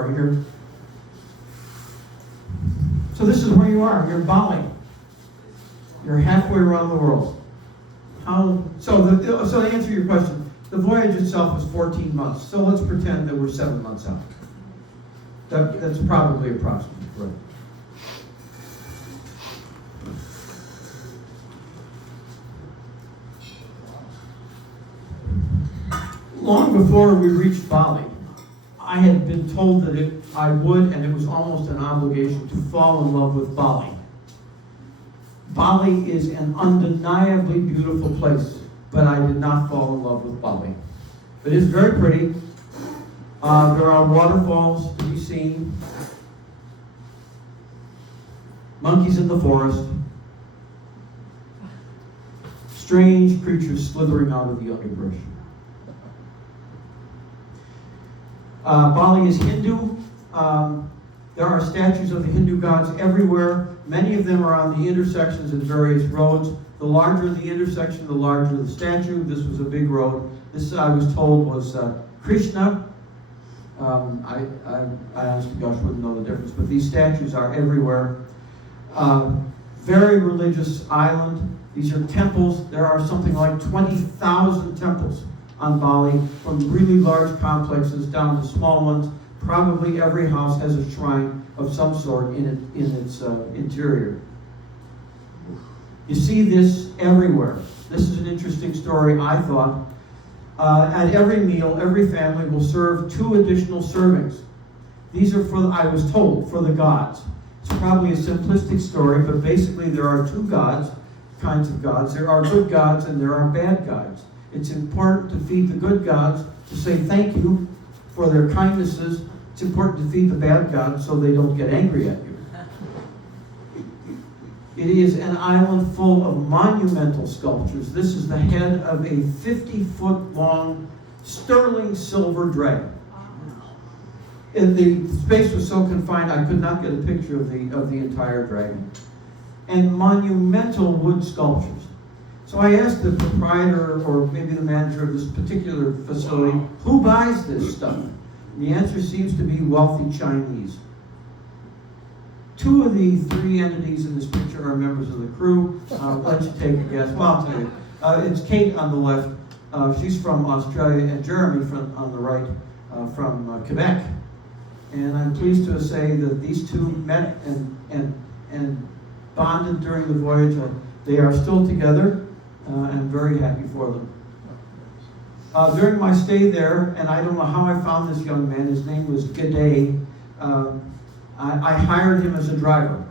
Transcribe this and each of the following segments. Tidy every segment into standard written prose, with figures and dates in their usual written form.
story here. So this is where you are. You're in Bali. You're halfway around the world. So to answer your question, the voyage itself was 14 months. So let's pretend that we're 7 months out. That's probably approximately correct. Long before we reached Bali, I had been told that I would, and it was almost an obligation, to fall in love with Bali. Bali is an undeniably beautiful place, but I did not fall in love with Bali. It is very pretty. There are waterfalls to be seen, monkeys in the forest, strange creatures slithering out of the underbrush. Bali is Hindu. There are statues of the Hindu gods everywhere. Many of them are on the intersections in various roads. The larger the intersection, the larger the statue. This was a big road. This, I was told, was Krishna. I honestly, gosh, wouldn't know the difference, but these statues are everywhere. Very religious island. These are temples. There are something like 20,000 temples on Bali, from really large complexes down to small ones. Probably every house has a shrine of some sort in its interior. You see this everywhere. This is an interesting story, I thought. At every meal, every family will serve 2 additional servings. These are for, I was told, for the gods. It's probably a simplistic story, but basically there are 2 kinds of gods. There are good gods and there are bad gods. It's important to feed the good gods to say thank you for their kindnesses. It's important to feed the bad gods so they don't get angry at you. It is an island full of monumental sculptures. This is the head of a 50-foot long sterling silver dragon. And the space was so confined I could not get a picture of the entire dragon. And monumental wood sculptures. So I asked the proprietor, or maybe the manager of this particular facility, who buys this stuff? And the answer seems to be wealthy Chinese. 2 of the 3 entities in this picture are members of the crew. I'll let you take a guess. Well, I'll tell you. It's Kate on the left. She's from Australia, and Jeremy on the right from Quebec. And I'm pleased to say that these 2 met and bonded during the voyage. They are still together. I'm very happy for them. During my stay there, and I don't know how I found this young man, his name was G'day, I hired him as a driver.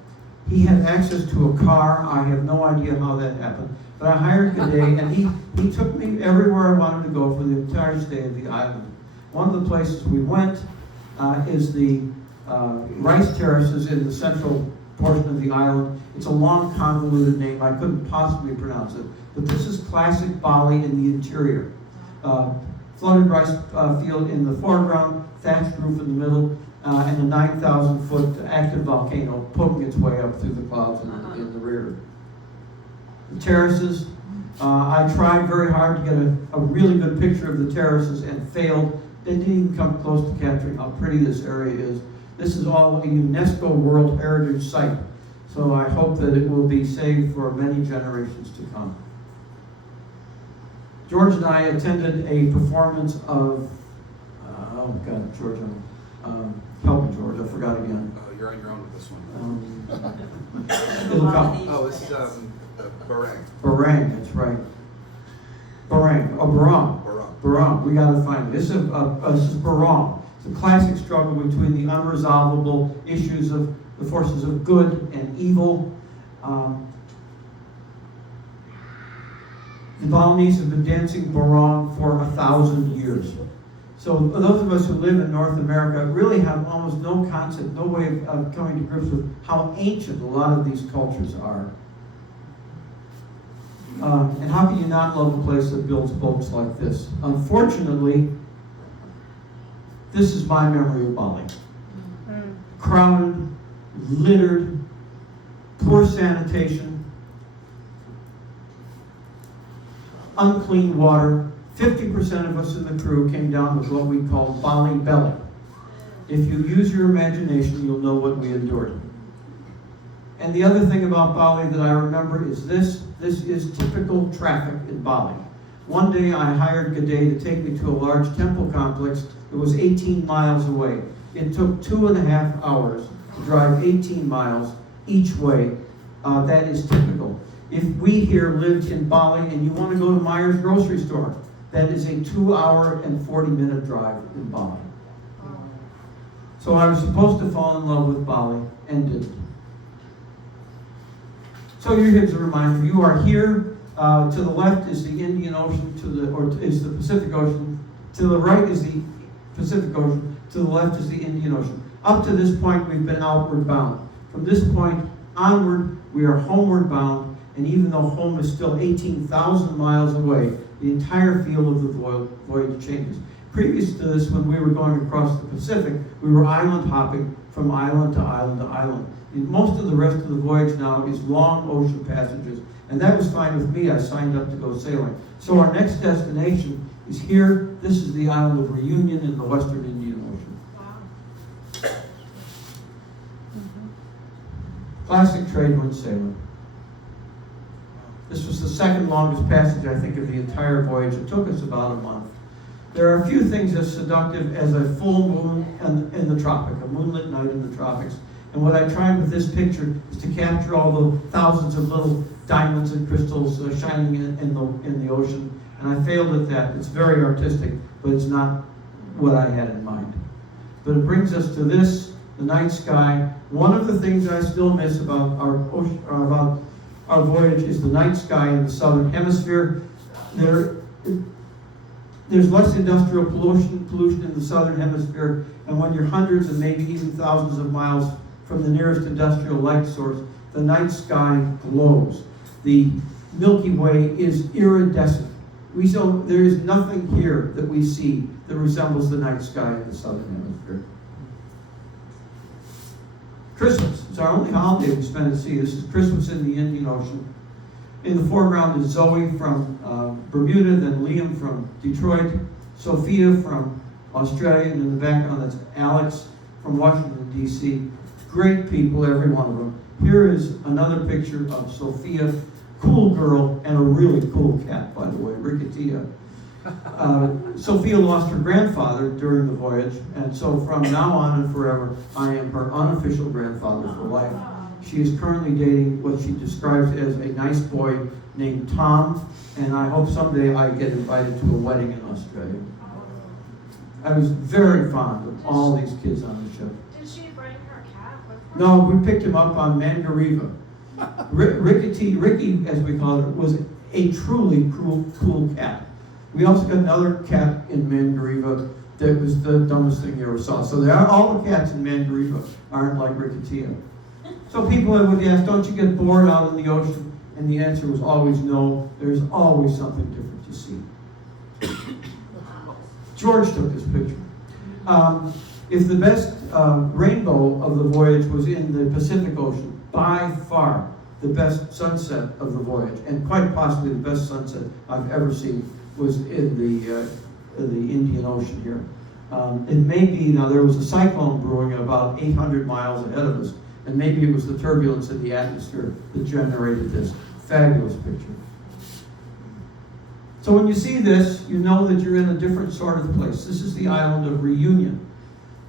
He had access to a car. I have no idea how that happened. But I hired G'day, and he took me everywhere I wanted to go for the entire stay of the island. One of the places we went is the rice terraces in the central portion of the island. It's a long, convoluted name. I couldn't possibly pronounce it. But this is classic Bali in the interior. Flooded rice field in the foreground, thatched roof in the middle, and a 9,000-foot active volcano poking its way up through the clouds in the rear. The terraces, I tried very hard to get a really good picture of the terraces and failed. They didn't even come close to capturing how pretty this area is. This is all a UNESCO World Heritage Site, so I hope that it will be saved for many generations to come. George and I attended a performance of, George, help me, George, I forgot again. You're on your own with this one. It'll come. Oh, this is Barang. Barang, that's right. Barang, Barong. Barong, we got to find it. This is Barong. It's a classic struggle between the unresolvable issues of the forces of good and evil. The Balinese have been dancing Barong for 1,000 years. So those of us who live in North America really have almost no concept, no way of coming to grips with how ancient a lot of these cultures are. And how can you not love a place that builds boats like this? Unfortunately, this is my memory of Bali. Crowded, littered, poor sanitation, unclean water. 50% of us in the crew came down with what we call Bali belly. If you use your imagination, you'll know what we endured. And the other thing about Bali that I remember is this. This is typical traffic in Bali. One day I hired G'day to take me to a large temple complex that was 18 miles away. It took 2.5 hours to drive 18 miles each way. That is typical. If we here lived in Bali and you want to go to Myers grocery store, that is a 2-hour and 40-minute drive in Bali. So I was supposed to fall in love with Bali and didn't. So here's a reminder. You are here. To the left is the Indian Ocean, is the Pacific Ocean. To the right is the Pacific Ocean. To the left is the Indian Ocean. Up to this point, we've been outward bound. From this point onward, we are homeward bound. And even though home is still 18,000 miles away, the entire feel of the voyage changes. Previous to this, when we were going across the Pacific, we were island hopping from island to island to island. And most of the rest of the voyage now is long ocean passages. And that was fine with me. I signed up to go sailing. So our next destination is here. This is the island of Reunion in the Western Indian Ocean. Wow. Classic trade wind sailing. This was the second longest passage, I think, of the entire voyage. It took us about a month. There are a few things as seductive as a full moon in the tropic, a moonlit night in the tropics. And what I tried with this picture is to capture all the thousands of little diamonds and crystals shining in the ocean. And I failed at that. It's very artistic, but it's not what I had in mind. But it brings us to this, the night sky. One of the things I still miss about our ocean, about our voyage is the night sky in the southern hemisphere. There's less industrial pollution in the southern hemisphere, and when you're hundreds and maybe even thousands of miles from the nearest industrial light source, the night sky glows. The Milky Way is iridescent. There is nothing here that we see that resembles the night sky in the southern hemisphere. Christmas. It's our only holiday we spend at sea. This is Christmas in the Indian Ocean. In the foreground is Zoe from Bermuda, then Liam from Detroit, Sophia from Australia, and in the background that's Alex from Washington, D.C. Great people, every one of them. Here is another picture of Sophia, cool girl, and a really cool cat, by the way, Ricketia. Sophia lost her grandfather during the voyage, and so from now on and forever, I am her unofficial grandfather for life. She is currently dating what she describes as a nice boy named Tom, and I hope someday I get invited to a wedding in Australia. I was very fond of all these kids on the ship. Did she bring her cat with her? No, we picked him up on Mangareva. Ricky, as we call it, was a truly cool cat. We also got another cat in Mangareva that was the dumbest thing you ever saw. So all the cats in Mangareva aren't like Ricketia. So people would ask, don't you get bored out in the ocean? And the answer was always no. There's always something different to see. George took this picture. If the best rainbow of the voyage was in the Pacific Ocean, by far the best sunset of the voyage, and quite possibly the best sunset I've ever seen, was in the Indian Ocean here. It may be, now there was a cyclone brewing about 800 miles ahead of us, and maybe it was the turbulence in the atmosphere that generated this fabulous picture. So when you see this, you know that you're in a different sort of place. This is the island of Reunion.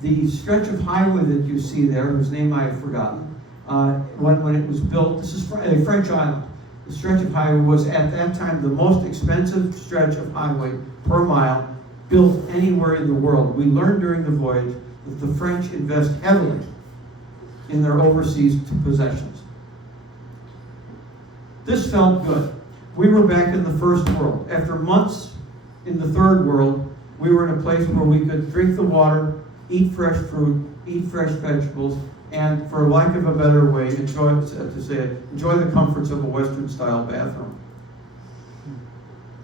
The stretch of highway that you see there, whose name I have forgotten, when it was built, this is a French island. The stretch of highway was at that time the most expensive stretch of highway per mile built anywhere in the world. We learned during the voyage that the French invest heavily in their overseas possessions. This felt good. We were back in the first world. After months in the third world, we were in a place where we could drink the water, eat fresh fruit, eat fresh vegetables, and for lack of a better way, enjoy the comforts of a Western-style bathroom.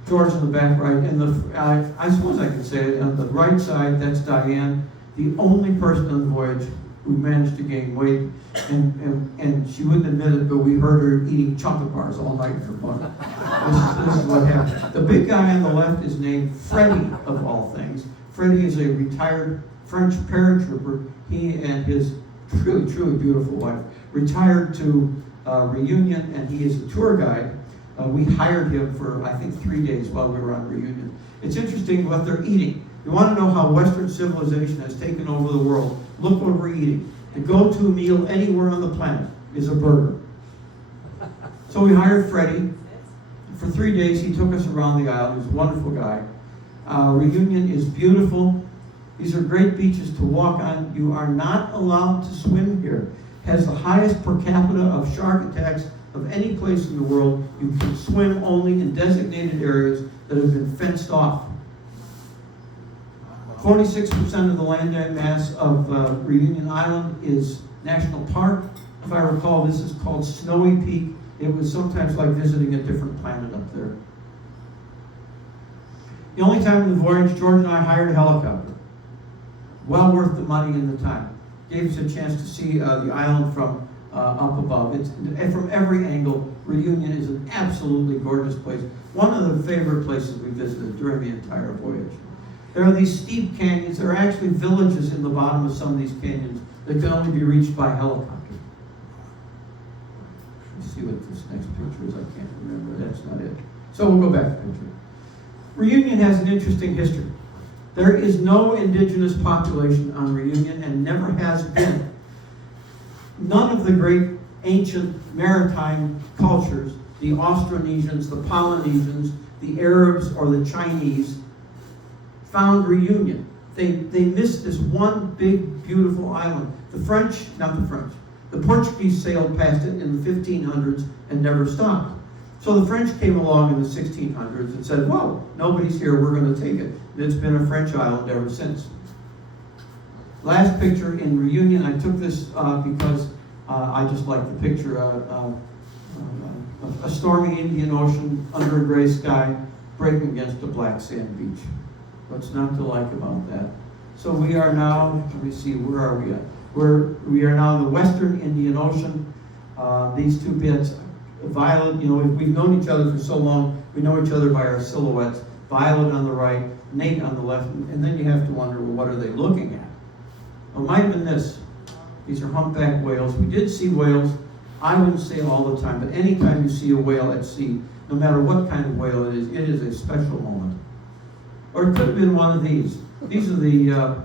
George in the back right, I suppose I could say it, on the right side, that's Diane, the only person on the voyage who managed to gain weight, and she wouldn't admit it, but we heard her eating chocolate bars all night in her bunk. This is what happened. The big guy on the left is named Freddie, of all things. Freddie is a retired French paratrooper. He and his truly, truly beautiful wife retired to Reunion, and he is a tour guide. We hired him for, I think, 3 days while we were on Reunion. It's interesting what they're eating. You want to know how Western civilization has taken over the world? Look what we're eating. The go-to meal anywhere on the planet is a burger. So we hired Freddie. For 3 days, he took us around the island. He was a wonderful guy. Reunion is beautiful. These are great beaches to walk on. You are not allowed to swim here. Has the highest per capita of shark attacks of any place in the world. You can swim only in designated areas that have been fenced off. 46% of the land mass of Reunion Island is national park. If I recall, this is called Snowy Peak. It was sometimes like visiting a different planet up there. The only time in the voyage, George and I hired a helicopter. Well worth the money and the time. Gave us a chance to see the island from up above. And from every angle, Reunion is an absolutely gorgeous place. One of the favorite places we visited during the entire voyage. There are these steep canyons. There are actually villages in the bottom of some of these canyons that can only be reached by helicopter. Let's see what this next picture is. I can't remember. That's not it. So we'll go back to the picture. Reunion has an interesting history. There is no indigenous population on Reunion and never has been. None of the great ancient maritime cultures, the Austronesians, the Polynesians, the Arabs, or the Chinese, found Reunion. They missed this one big, beautiful island. The Portuguese sailed past it in the 1500s and never stopped. So the French came along in the 1600s and said, whoa, nobody's here, we're going to take it. And it's been a French island ever since. Last picture in Reunion, I took this because I just like the picture. A stormy Indian Ocean under a gray sky breaking against a black sand beach. What's not to like about that? So we are now, let me see, where are we at? We are now in the Western Indian Ocean. These two bits, Violet, we've known each other for so long, we know each other by our silhouettes. Violet on the right, Nate on the left, and then you have to wonder, well, what are they looking at? Well, it might have been this. These are humpback whales. We did see whales. I wouldn't say all the time, but anytime you see a whale at sea, no matter what kind of whale it is a special moment. Or it could have been one of these. These are the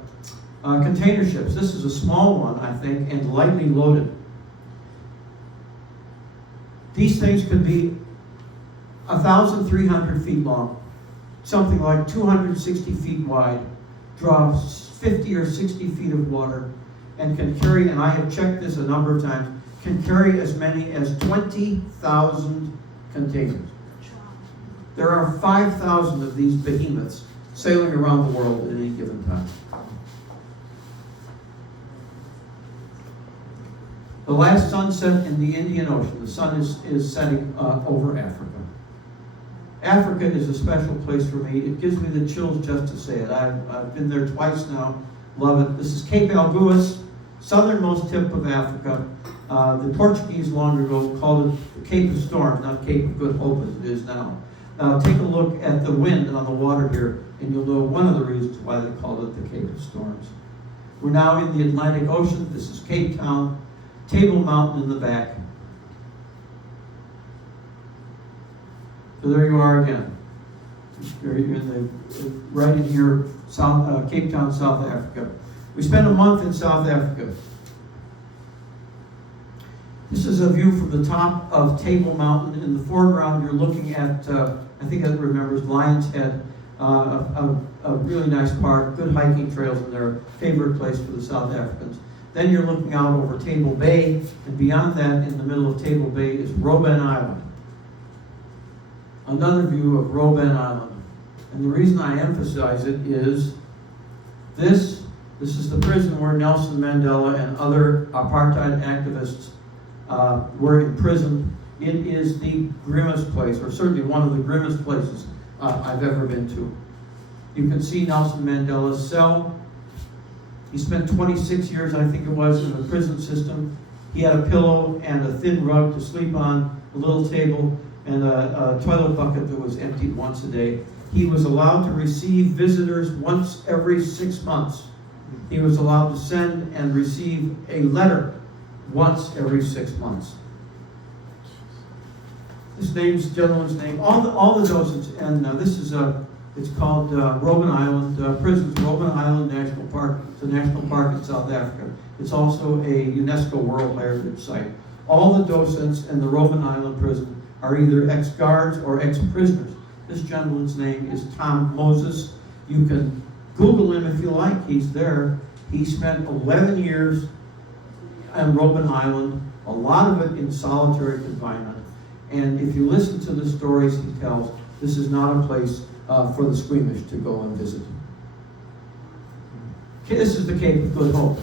container ships. This is a small one, I think, and lightly loaded. These things could be 1,300 feet long, something like 260 feet wide, draw 50 or 60 feet of water, and can carry, and I have checked this a number of times, can carry as many as 20,000 containers. There are 5,000 of these behemoths sailing around the world at any given time. The last sunset in the Indian Ocean. The sun is setting over Africa. Africa is a special place for me. It gives me the chills just to say it. I've been there twice now. Love it. This is Cape Alguas, southernmost tip of Africa. The Portuguese long ago called it the Cape of Storms, not Cape of Good Hope as it is now. Take a look at the wind on the water here, and you'll know one of the reasons why they called it the Cape of Storms. We're now in the Atlantic Ocean. This is Cape Town. Table Mountain in the back. So there you are again. Right in here, Cape Town, South Africa. We spent a month in South Africa. This is a view from the top of Table Mountain. In the foreground, you're looking at, I think that remembers Lion's Head, a really nice park, good hiking trails, and their favorite place for the South Africans. Then you're looking out over Table Bay, and beyond that, in the middle of Table Bay, is Robben Island. Another view of Robben Island. And the reason I emphasize it is this is the prison where Nelson Mandela and other apartheid activists were imprisoned. It is the grimmest place, or certainly one of the grimmest places I've ever been to. You can see Nelson Mandela's cell. He spent 26 years, I think it was, in the prison system. He had a pillow and a thin rug to sleep on, a little table, and a toilet bucket that was emptied once a day. He was allowed to receive visitors once every 6 months. he was allowed to send and receive a letter once every 6 months. This gentleman's name, all the docents, and this is it's called Robben Island Prisons, Robben Island National Park. It's a national park in South Africa. It's also a UNESCO World Heritage Site. All the docents in the Robben Island Prison are either ex-guards or ex-prisoners. This gentleman's name is Tom Moses. You can Google him if you like. He's there. He spent 11 years on Robben Island, a lot of it in solitary confinement. And if you listen to the stories he tells, this is not a place for the squeamish to go and visit. Okay, this is the Cape of Good Hope.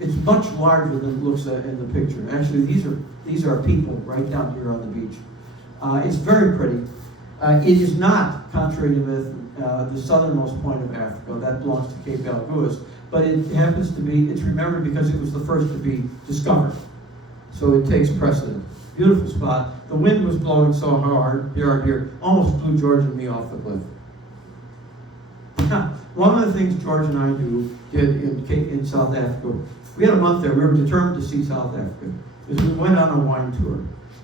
It's much larger than it looks in the picture. Actually, these are people right down here on the beach. It's very pretty. It is not, contrary to myth, the southernmost point of Africa. That belongs to Cape Alguas. But it happens to be, it's remembered because it was the first to be discovered. So it takes precedent. Beautiful spot. The wind was blowing so hard, here, almost blew George and me off the cliff. One of the things George and I did in South Africa, we had a month there. We were determined to see South Africa, because we went on a wine tour.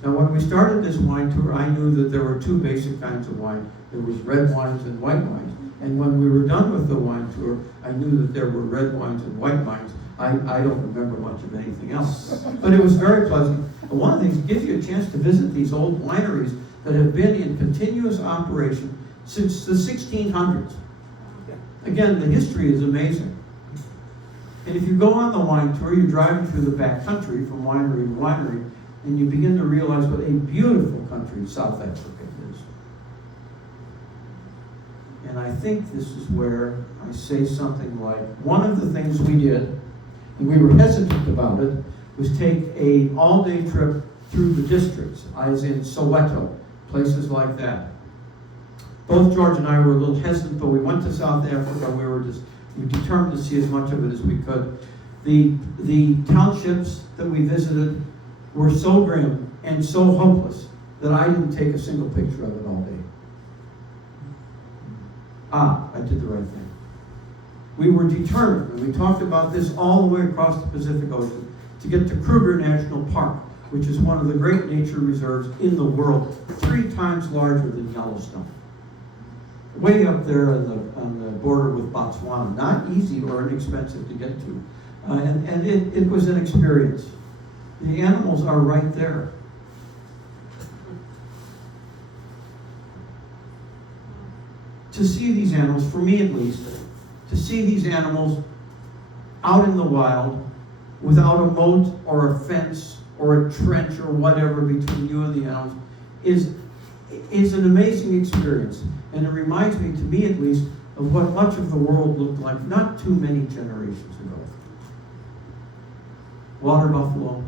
Now, when we started this wine tour, I knew that there were two basic kinds of wine. There was red wines and white wines. And when we were done with the wine tour, I knew that there were red wines and white wines. I don't remember much of anything else. But it was very pleasant. And one of the things, it gives you a chance to visit these old wineries that have been in continuous operation since the 1600s. Again, the history is amazing. And if you go on the wine tour, you're driving through the back country from winery to winery, and you begin to realize what a beautiful country South Africa is. And I think this is where I say something like, one of the things we did, and we were hesitant about it, was take an all-day trip through the districts, as in Soweto, places like that. Both George and I were a little hesitant, but we went to South Africa. We were determined to see as much of it as we could. The townships that we visited were so grim and so hopeless that I didn't take a single picture of it all day. I did the right thing. We were determined, and we talked about this all the way across the Pacific Ocean, to get to Kruger National Park, which is one of the great nature reserves in the world, 3 times larger than Yellowstone. Way up there on the border with Botswana. Not easy or inexpensive to get to. And it was an experience. The animals are right there. To see these animals, for me at least, to see these animals out in the wild without a moat or a fence or a trench or whatever between you and the animals is an amazing experience. And it reminds me, to me at least, of what much of the world looked like not too many generations ago. Water buffalo,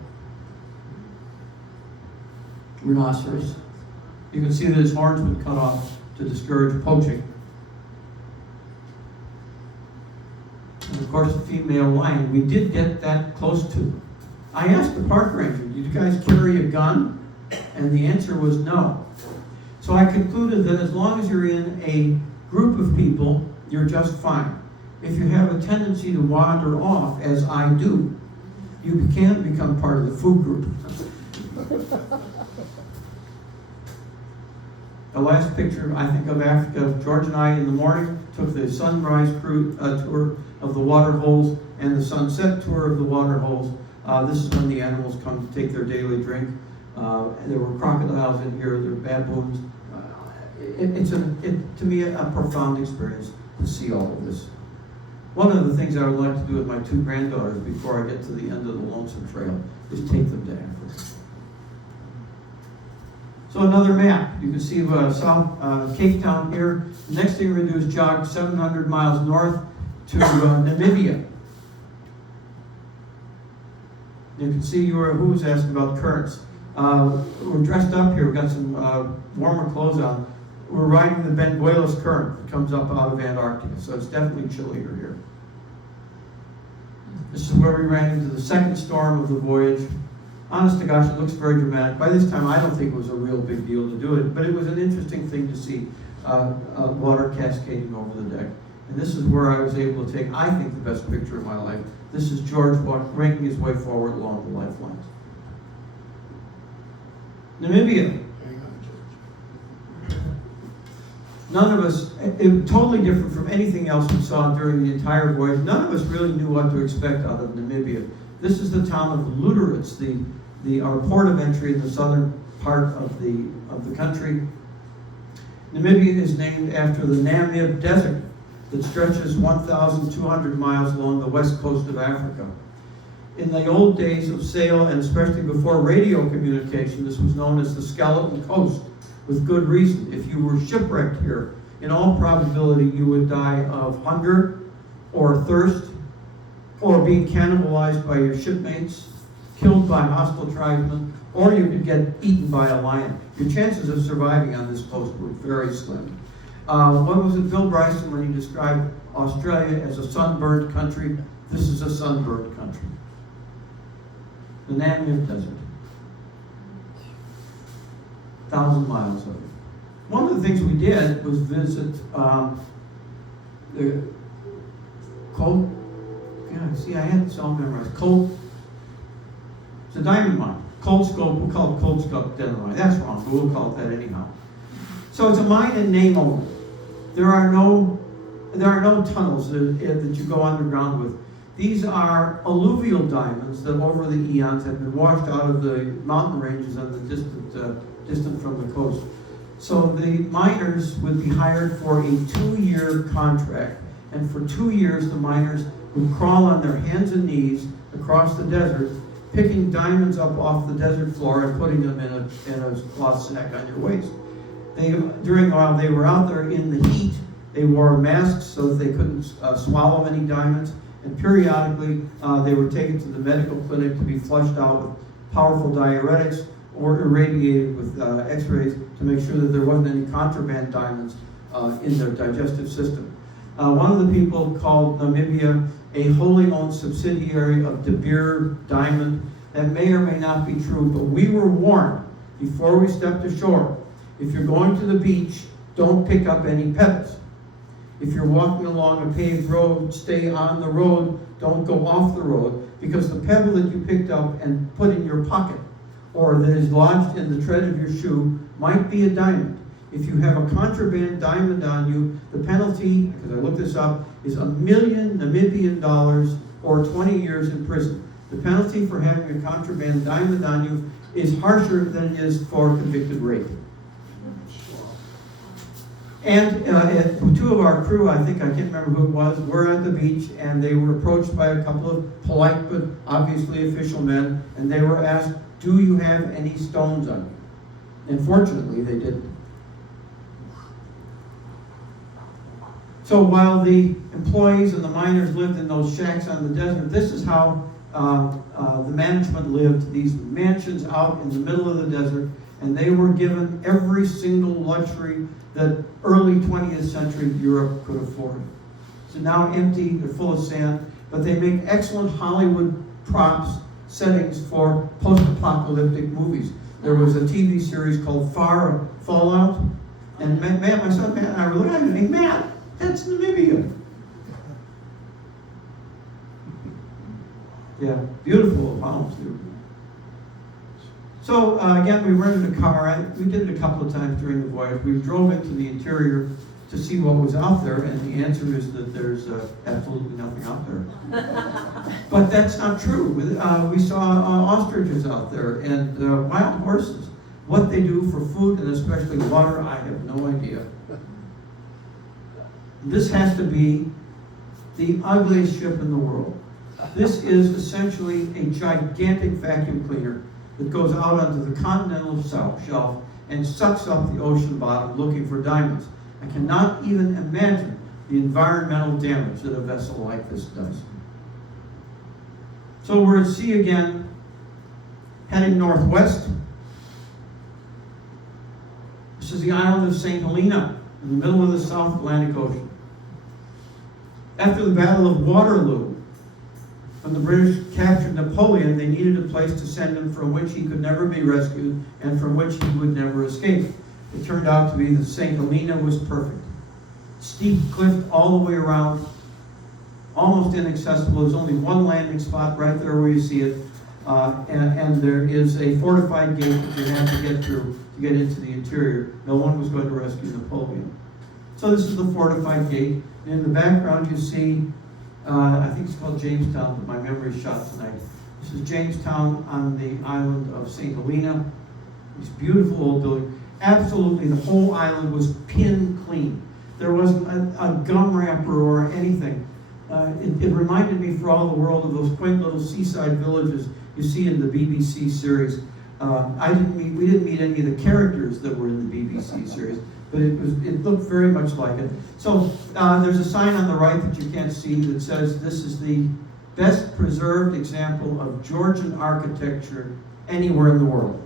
rhinoceros. You can see that his horns would cut off to discourage poaching. And of course, the female lion, we did get that close to. I asked the park ranger, did you guys carry a gun? And the answer was no. So I concluded that as long as you're in a group of people, you're just fine. If you have a tendency to wander off, as I do, you can become part of the food group. The last picture, I think, of Africa, George and I in the morning took the sunrise tour of the water holes and the sunset tour of the water holes. This is when the animals come to take their daily drink. There were crocodiles in here, there were baboons. It's to me a profound experience to see all of this. One of the things I would like to do with my 2 granddaughters before I get to the end of the Lonesome Trail is take them to Africa. So another map. You can see South Cape Town here. The next thing we're going to do is jog 700 miles north to Namibia. You can see who was asking about currents. We're dressed up here. We've got some warmer clothes on. We're riding the Benguela's current that comes up out of Antarctica, so it's definitely chillier here. This is where we ran into the second storm of the voyage. Honest to gosh, it looks very dramatic. By this time, I don't think it was a real big deal to do it, but it was an interesting thing to see water cascading over the deck. And this is where I was able to take, I think, the best picture of my life. This is George making his way forward along the lifelines. Namibia. Hang on, George. None of us, it was totally different from anything else we saw during the entire voyage. None of us really knew what to expect out of Namibia. This is the town of Lüderitz, our port of entry in the southern part of the country. Namibia is named after the Namib Desert that stretches 1,200 miles along the west coast of Africa. In the old days of sail, and especially before radio communication, this was known as the Skeleton Coast, with good reason. If you were shipwrecked here, in all probability you would die of hunger or thirst, or being cannibalized by your shipmates, killed by hostile tribesmen, or you could get eaten by a lion. Your chances of surviving on this coast were very slim. What was it, Bill Bryson, when he described Australia as a sunburned country? This is a sunburned country. The Namib Desert. 1,000 miles of it. One of the things we did was visit the Colt. Yeah, see, I had this all memorized. Colt. It's a diamond mine. Coltscope. We'll call it Coltscope Dynamite. That's wrong, but we'll call it that anyhow. So it's a mine in name only. There are no tunnels that you go underground with. These are alluvial diamonds that over the eons have been washed out of the mountain ranges and the distant from the coast. So the miners would be hired for a 2-year contract, and for 2 years the miners would crawl on their hands and knees across the desert, picking diamonds up off the desert floor and putting them in a cloth sack on your waist. While they were out there in the heat, they wore masks so that they couldn't swallow any diamonds, and periodically they were taken to the medical clinic to be flushed out with powerful diuretics or irradiated with x-rays to make sure that there wasn't any contraband diamonds in their digestive system. One of the people called Namibia a wholly owned subsidiary of De Beer Diamond. That may or may not be true, but we were warned before we stepped ashore. If you're going to the beach, don't pick up any pebbles. If you're walking along a paved road, stay on the road, don't go off the road, because the pebble that you picked up and put in your pocket, or that is lodged in the tread of your shoe, might be a diamond. If you have a contraband diamond on you, the penalty, because I looked this up, is $1 million Namibian dollars or 20 years in prison. The penalty for having a contraband diamond on you is harsher than it is for convicted rape. And two of our crew, I think, I can't remember who it was, were at the beach, and they were approached by a couple of polite but obviously official men, and they were asked, "Do you have any stones on you?" And fortunately, they didn't. So while the employees and the miners lived in those shacks on the desert, this is how the management lived, these mansions out in the middle of the desert, and they were given every single luxury that early 20th century Europe could afford. So now empty, they're full of sand, but they make excellent Hollywood props, settings for post-apocalyptic movies. There was a TV series called Fallout, and my son Matt and I were looking at it, hey Matt, that's Namibia. Yeah, beautiful palms too. So again, we rented a car. We did it a couple of times during the voyage. We drove into the interior to see what was out there, and the answer is that there's absolutely nothing out there. But that's not true. We saw ostriches out there and wild horses. What they do for food and especially water, I have no idea. This has to be the ugliest ship in the world. This is essentially a gigantic vacuum cleaner that goes out onto the continental shelf and sucks up the ocean bottom looking for diamonds. I cannot even imagine the environmental damage that a vessel like this does. So we're at sea again, heading northwest. This is the island of St. Helena, in the middle of the South Atlantic Ocean. After the Battle of Waterloo, when the British captured Napoleon, they needed a place to send him from which he could never be rescued and from which he would never escape. It turned out to be that St. Helena was perfect. steep cliff all the way around, almost inaccessible. There's only one landing spot right there where you see it. And there is a fortified gate that you have to get through to get into the interior. No one was going to rescue Napoleon. So this is the fortified gate. In the background you see, I think it's called Jamestown, but my memory's shot tonight. This is Jamestown on the island of St. Helena. This beautiful old building. Absolutely, the whole island was pin clean. There wasn't a gum wrapper or anything. It reminded me for all the world of those quaint little seaside villages you see in the BBC series. We didn't meet any of the characters that were in the BBC series, but it looked very much like it. So there's a sign on the right that you can't see that says this is the best preserved example of Georgian architecture anywhere in the world.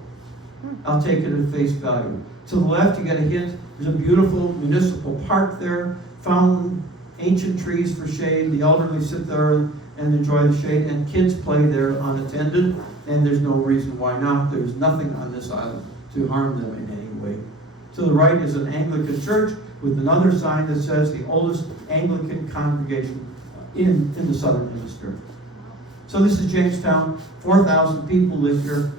I'll take it at face value. To the left, you get a hint. There's a beautiful municipal park there, fountain, ancient trees for shade. The elderly sit there and enjoy the shade, and kids play there unattended, and there's no reason why not. There's nothing on this island to harm them in any way. To the right is an Anglican church with another sign that says the oldest Anglican congregation in the Southern Hemisphere. So this is Jamestown. 4,000 people live here.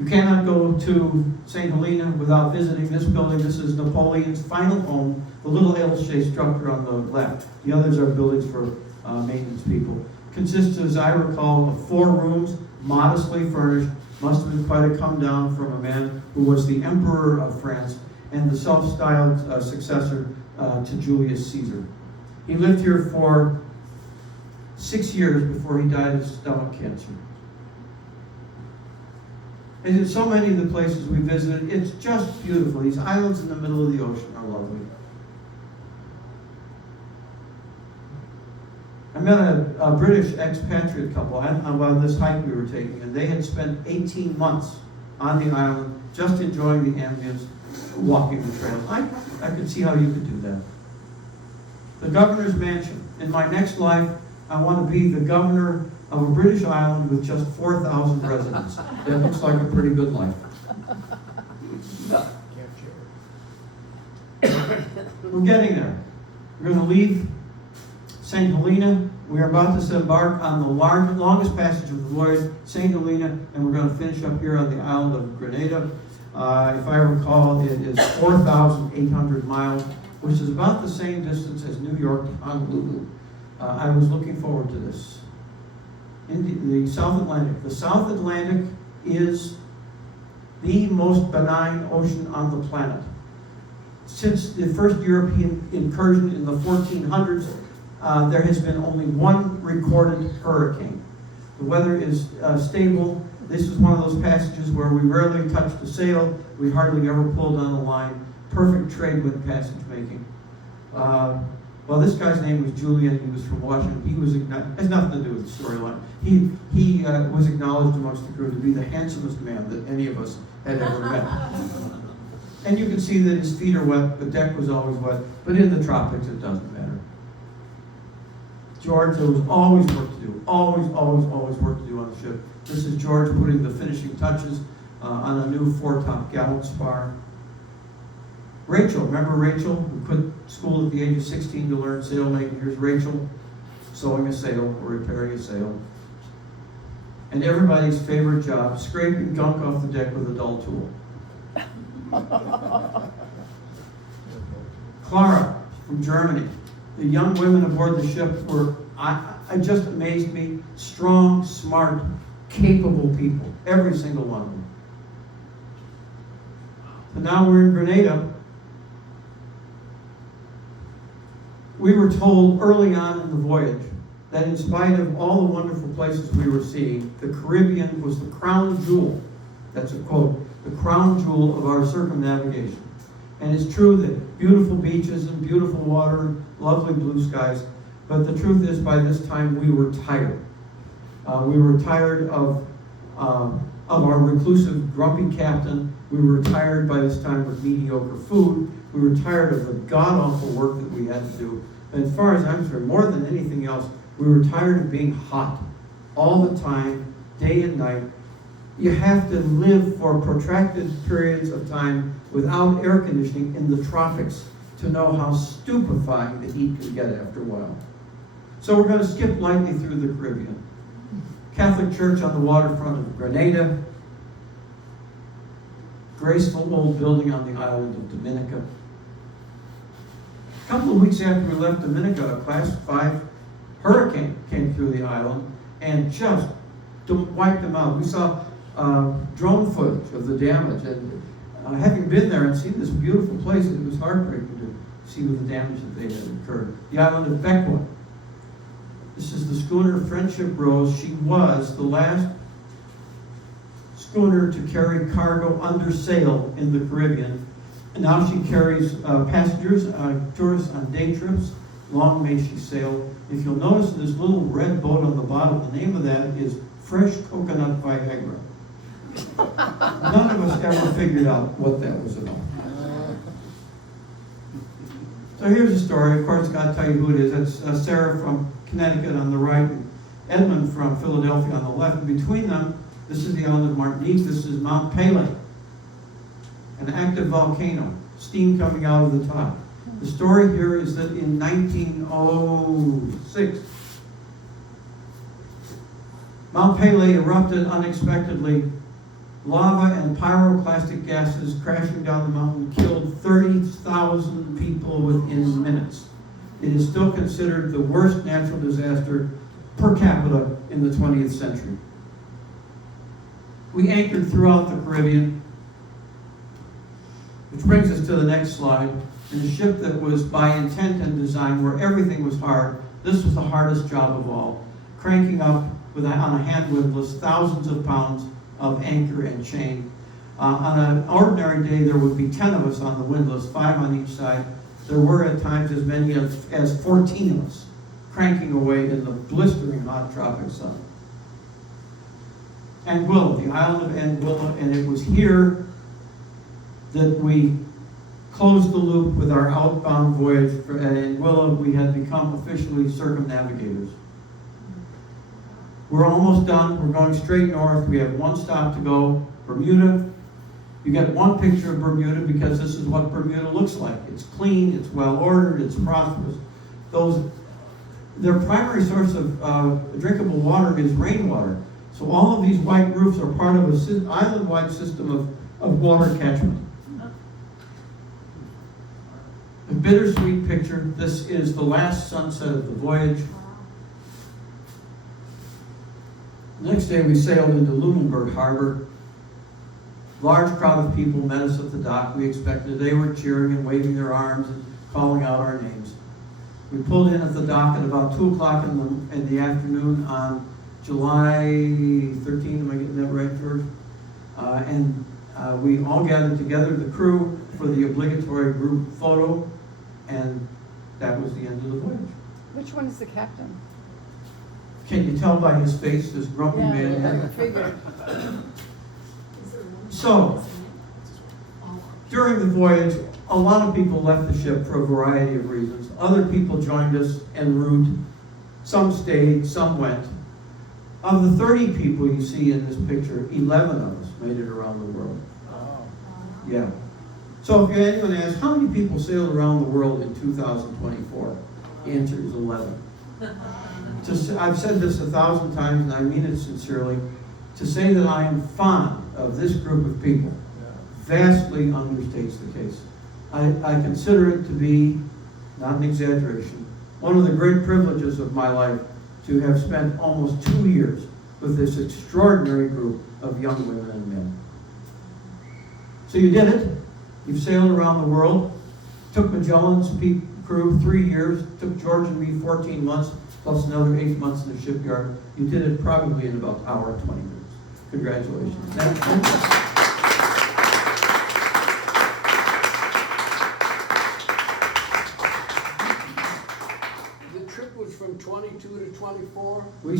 You cannot go to St. Helena without visiting this building. This is Napoleon's final home, the little L-shaped structure on the left. The others are buildings for maintenance people. Consists, as I recall, of 4 rooms, modestly furnished. Must have been quite a come down from a man who was the Emperor of France and the self-styled successor to Julius Caesar. He lived here for 6 years before he died of stomach cancer. And in so many of the places we visited, it's just beautiful. These islands in the middle of the ocean are lovely. I met a British expatriate couple on this hike we were taking, and they had spent 18 months on the island just enjoying the ambience, walking the trails. I could see how you could do that. The governor's mansion. In my next life, I want to be the governor of a British island with just 4,000 residents. That looks like a pretty good life. We're getting there. We're going to leave St. Helena. We are about to embark on the longest passage of the voyage, St. Helena, and we're going to finish up here on the island of Grenada. If I recall, it is 4,800 miles, which is about the same distance as New York to Honolulu. I was looking forward to this. In the South Atlantic. The South Atlantic is the most benign ocean on the planet. Since the first European incursion in the 1400s, there has been only one recorded hurricane. The weather is stable. This is one of those passages where we rarely touch the sail. We hardly ever pulled on the line. Perfect trade wind passage making. Well, this guy's name was Julian. He was from Washington. He was has nothing to do with the storyline. He was acknowledged amongst the crew to be the handsomest man that any of us had ever met. And you can see that his feet are wet. The deck was always wet. But in the tropics, it doesn't matter. George, there was always work to do. Always work to do on the ship. This is George putting the finishing touches on a new foretop gallant spar. Rachel, remember Rachel, who quit school at the age of 16 to learn sailmaking? Here's Rachel sewing a sail or repairing a sail. And everybody's favorite job, scraping gunk off the deck with a dull tool. Clara from Germany. The young women aboard the ship were, I just amazed me, strong, smart, capable people, every single one of them. And now we're in Grenada. We were told early on in the voyage that in spite of all the wonderful places we were seeing, the Caribbean was the crown jewel, that's a quote, the crown jewel of our circumnavigation. And it's true that beautiful beaches and beautiful water, lovely blue skies, but the truth is by this time we were tired. We were tired of our reclusive, grumpy captain. We were tired by this time of mediocre food. We were tired of the god-awful work that we had to do. And as far as I'm concerned, more than anything else, we were tired of being hot all the time, day and night, You have to live for protracted periods of time without air conditioning in the tropics to know how stupefying the heat can get after a while. So we're going to skip lightly through the Caribbean. Catholic Church on the waterfront of Grenada. Graceful old building on the island of Dominica. A couple of weeks after we left Dominica, a Class 5 hurricane came through the island and just wiped them out. We saw drone footage of the damage, and having been there and seen this beautiful place, it was heartbreaking to see the damage that they had incurred. The island of Bequia. This is the schooner Friendship Rose. She was the last schooner to carry cargo under sail in the Caribbean. And now she carries passengers, tourists on day trips. Long may she sail. If you'll notice this little red boat on the bottom, the name of that is Fresh Coconut Viagra. None of us ever figured out what that was about. So here's the story. Of course, I've got to tell you who it is. That's Sarah from Connecticut on the right, and Edmund from Philadelphia on the left. And between them, this is the island of Martinique. This is Mount Pelee, an active volcano, steam coming out of the top. The story here is that in 1906, Mount Pelee erupted unexpectedly. Lava and pyroclastic gases crashing down the mountain killed 30,000 people within minutes. It is still considered the worst natural disaster per capita in the 20th century. We anchored throughout the Caribbean, which brings us to the next slide. In a ship that was by intent and design, where everything was hard, this was the hardest job of all. Cranking up on a hand windlass thousands of pounds of anchor and chain. On an ordinary day, there would be 10 of us on the windlass, 5 on each side. There were at times as many as 14 of us cranking away in the blistering hot tropic sun. Anguilla, the island of Anguilla, and it was here that we closed the loop with our outbound voyage. At Anguilla, we had become officially circumnavigators. We're almost done. We're going straight north. We have one stop to go, Bermuda. You get one picture of Bermuda because this is what Bermuda looks like. It's clean, it's well ordered, it's prosperous. Their primary source of drinkable water is rainwater. So all of these white roofs are part of an island-wide system of water catchment. A bittersweet picture. This is the last sunset of the voyage. The next day we sailed into Lunenburg Harbor. Large crowd of people met us at the dock. We expected. They were cheering and waving their arms and calling out our names. We pulled in at the dock at about 2 o'clock in the afternoon on July 13. Am I getting that right, George? We all gathered together, the crew, for the obligatory group photo, and that was the end of the voyage. Which one is the captain? Can you tell by his face, this grumpy man? I figured. So, during the voyage, a lot of people left the ship for a variety of reasons. Other people joined us en route. Some stayed, some went. Of the 30 people you see in this picture, 11 of us made it around the world. Yeah. So if anyone asks, how many people sailed around the world in 2024? The answer is 11. I've said this 1,000 times, and I mean it sincerely. To say that I am fond of this group of people vastly understates the case. I consider it to be, not an exaggeration, one of the great privileges of my life to have spent almost 2 years with this extraordinary group of young women and men. So you did it. You've sailed around the world. Took Magellan's crew 3 years. Took George and me 14 months, plus another 8 months in the shipyard. You did it probably in about an hour and 20 minutes. Congratulations. Thank you. The trip was from 22 to 24? We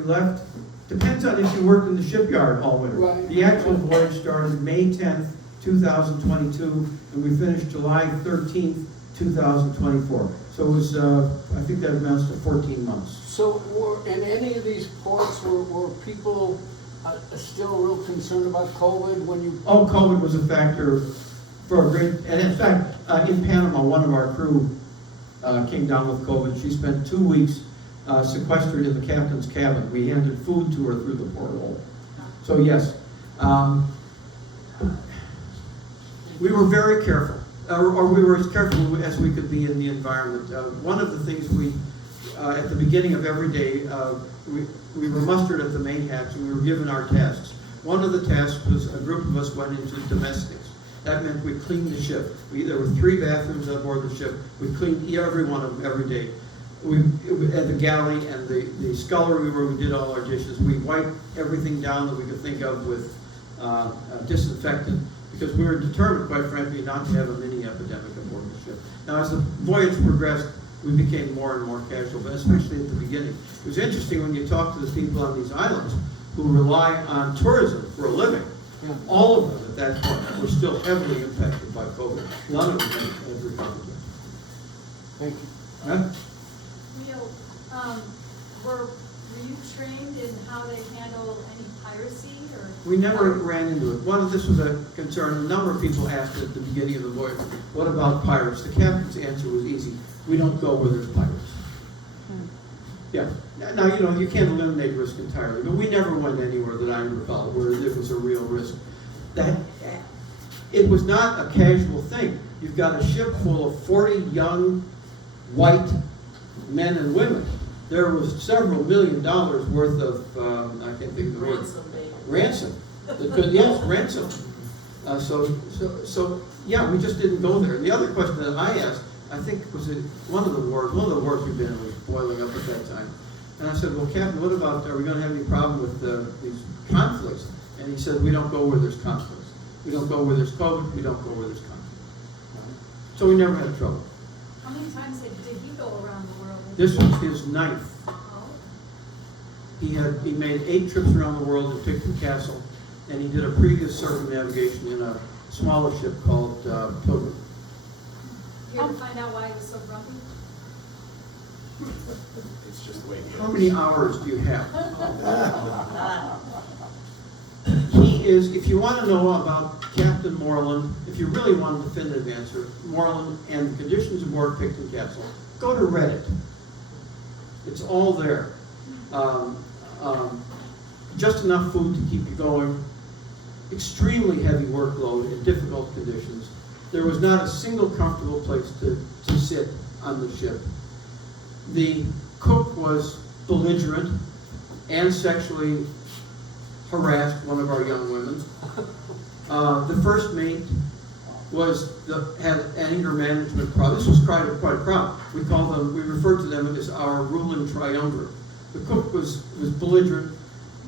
left, depends on if you worked in the shipyard all winter. Right. The actual voyage started May 10th, 2022, and we finished July 13th, 2024. So it was, I think that amounts to 14 months. So in any of these ports were people still a real concern about COVID when you? Oh, COVID was a factor for a great, and in fact, in Panama, one of our crew came down with COVID. She spent 2 weeks sequestered in the captain's cabin. We handed food to her through the porthole. So yes, we were very careful, or we were as careful as we could be in the environment. One of the things we, at the beginning of every day, we were mustered at the main hatch and we were given our tasks. One of the tasks was a group of us went into domestics. That meant we cleaned the ship. There were 3 bathrooms on board the ship. We cleaned every one of them every day. At the galley and the scullery where we did all our dishes, we wiped everything down that we could think of with disinfectant, because we were determined, quite frankly, not to have a mini epidemic aboard the ship. Now, as the voyage progressed, we became more and more casual, but especially at the beginning. It was interesting when you talk to the people on these islands who rely on tourism for a living. Yeah. All of them at that point were still heavily impacted by COVID. None of them had recovered yet. Thank you. Huh? Neil, were you trained in how they handle any piracy or? We never ran into it. This was a concern. A number of people asked at the beginning of the voyage, what about pirates? The captain's answer was easy. We don't go where there's pirates. Yeah. Now, you can't eliminate risk entirely, but we never went anywhere that I recall where there was a real risk. It was not a casual thing. You've got a ship full of 40 young, white men and women. There was several $1 million worth of, I can't think of the word. Ransom. Yes, ransom. So yeah, we just didn't go there. And the other question that I asked, I think was one of the wars we've been in was boiling up at that time. And I said, well, Captain, what about, are we going to have any problem with these conflicts? And he said, we don't go where there's conflicts. We don't go where there's COVID. We don't go where there's conflict. So we never had trouble. How many times did he go around the world? This was his 9th. Oh, He made 8 trips around the world in Picton Castle, and he did a previous circumnavigation in a smaller ship called Pilgrim. did you ever find out why he was so grumpy? It's just the way he is. How many hours do you have? He is, if you want to know about Captain Moreland, if you really want a definitive answer, Moreland and the conditions aboard Picton Castle, go to Reddit. It's all there. Just enough food to keep you going, extremely heavy workload in difficult conditions. There was not a single comfortable place to sit on the ship. The cook was belligerent and sexually harassed one of our young women. The first mate had anger management problem. This was quite a problem. We referred to them as our ruling triumvirate. The cook was belligerent.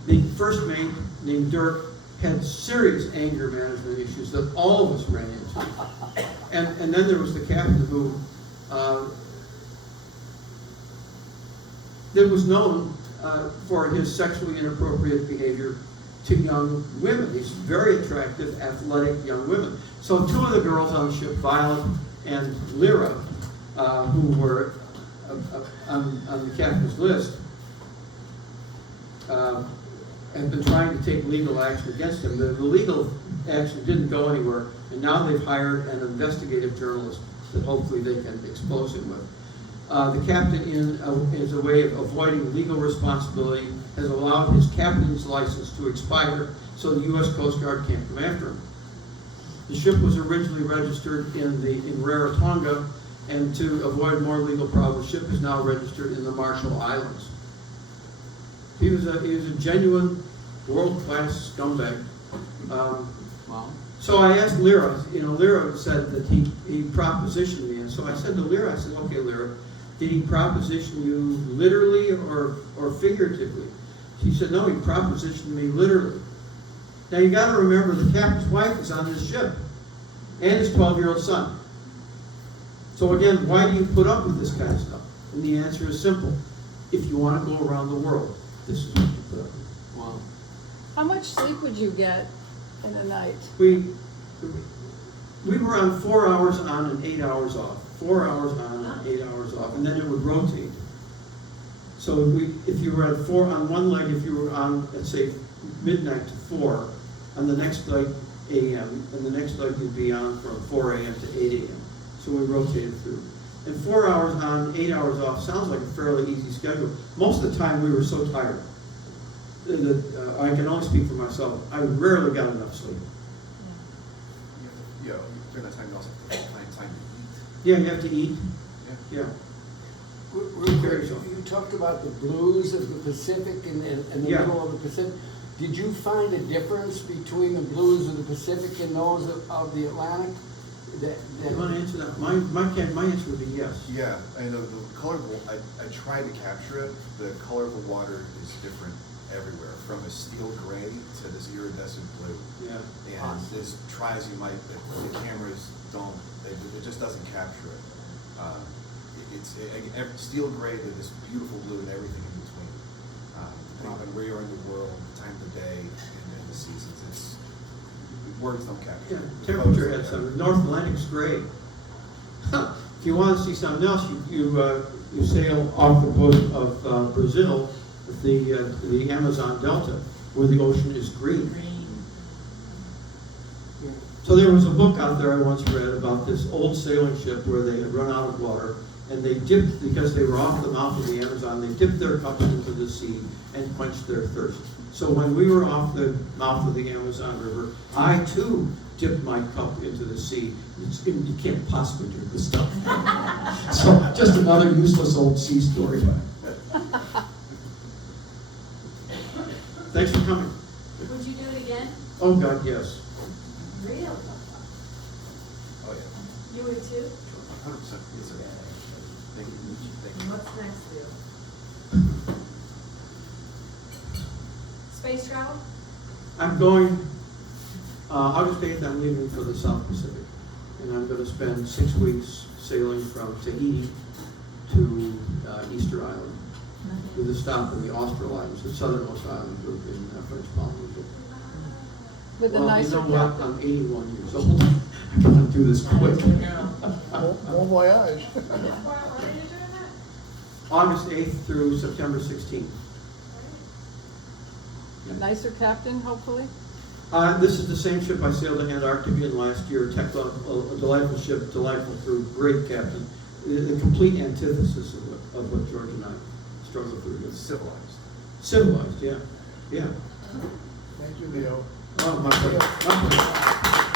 The first mate, named Dirk, had serious anger management issues that all of us ran into. And then there was the captain who that was known for his sexually inappropriate behavior to young women. These very attractive, athletic young women. So 2 of the girls on the ship, Violet and Lyra, who were on the captain's list, have been trying to take legal action against him. The legal action didn't go anywhere, and now they've hired an investigative journalist that hopefully they can expose him with. The captain, as a way of avoiding legal responsibility, has allowed his captain's license to expire so the U.S. Coast Guard can't come after him. The ship was originally registered in Rarotonga, and to avoid more legal problems, the ship is now registered in the Marshall Islands. He was a genuine world-class scumbag. Wow. So I asked Lyra. Lyra said that he propositioned me, and so I said to Lyra, I said, okay, Lyra, did he proposition you literally or figuratively? She said, no, he propositioned me literally. Now you got to remember, the captain's wife is on this ship, and his 12-year-old son. So again, why do you put up with this kind of stuff? And the answer is simple. If you want to go around the world, this is what you put up with. Wow. How much sleep would you get in a night? We were on 4 hours on and 8 hours off. 4 hours on and 8 hours off, and then it would rotate. So if you were at 4 on one leg, if you were on, let's say, midnight to 4, on the next leg, a.m., and the next leg you'd be on from 4 a.m. to 8 a.m. So we rotated through. And 4 hours on, 8 hours off sounds like a fairly easy schedule. Most of the time, we were so tired. I can only speak for myself. I rarely got enough sleep. Yeah, during that time, you also have to find time to Yeah, you have to eat. eat. Yeah. Real quick, you talked about the blues of the Pacific and the Yeah. middle of the Pacific. Did you find a difference between the blues of the Pacific and those of the Atlantic? You want to answer that? My answer would be yes. Yeah, and the color of the, I tried to capture it. The color of the water is different everywhere, from a steel gray to this iridescent blue. Yeah. And as try as you might, the cameras don't, it just doesn't capture it. Steel gray to this beautiful blue and everything in between. Depending on where you are in the world, the time of the day, and the seasons, words don't capture Yeah, it. The temperature photos had don't some. North Atlantic's great. If you want to see something else, you sail off the coast of Brazil, the Amazon Delta, where the ocean is green. So there was a book out there I once read about this old sailing ship where they had run out of water, and they dipped, because they were off the mouth of the Amazon, they dipped their cups into the sea and quenched their thirst. So when we were off the mouth of the Amazon River, I too dipped my cup into the sea. You can't possibly drink this stuff. So just another useless old sea story. Thanks for coming. Would you do it again? Oh God, yes. Really? Oh, yeah. You would too? 100%. Yes, sir. Thank you. Thank you. What's next for you? Space travel? I'm going, August 8th, I'm leaving for the South Pacific. And I'm going to spend 6 weeks sailing from Tahiti to Easter Island, with a stop in the Austral Islands, the southernmost island group in French Polynesia. With the Well, nicer you know what? captain. I'm 81 years old. I gotta do this quick. Bon voyage. When are you doing that? August 8th through September 16th. A nicer captain, hopefully. This is the same ship I sailed to Antarctica in last year. A delightful ship, delightful crew, great captain. The complete antithesis of what George and I struggle through. It's civilized. Civilized, yeah. Yeah. Thank you, Leo. Oh, my pleasure. My pleasure.